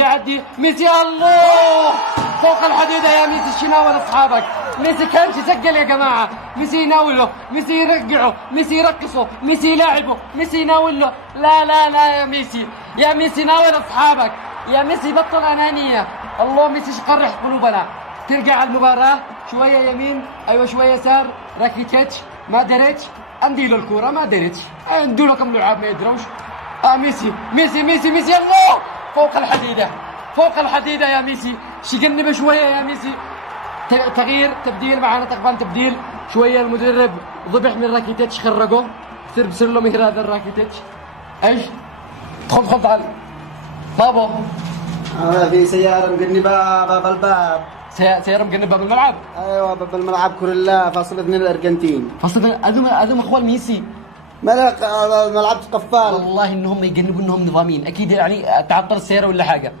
يعدي، ميسي الله فوق الحديدة يا ميسي. شناول أصحابك، ميسي كانش يسجل يا جماعة. ميسي يناوله، ميسي يرجعه، ميسي يرقصه، ميسي يلاعبه، ميسي يناوله. لا لا لا يا ميسي، يا ميسي ناول أصحابك، يا ميسي بطل أنانية. الله ميسي شقرح قلوبنا. ترجع المباراة شوية يمين، أيوة شوية يسار. راكيتيتش ما دريتش، أندي له الكورة ما دريتش، أندوا له كم لعاب ما يدروش. ميسي ميسي ميسي ميسي الله فوق الحديدة، فوق الحديدة يا ميسي. شقنب شوية يا ميسي. تغيير تبديل معنا تقبان تبديل شوية. المدرب ضبح من راكيتيتش، خرجه بصير له مهر هذا الراكيتيتش. ايش تدخل تعال بابا. في سيارة مقنبة باب الباب. سيارة مقنبة بالملعب. ايوه باب الملعب كوريلا فاصل 2 الارجنتين. فصل هذوم اخوان ميسي. ملك ملعب قفال. والله انهم يقنبوا انهم نظامين اكيد، يعني تعطل السيارة ولا حاجة.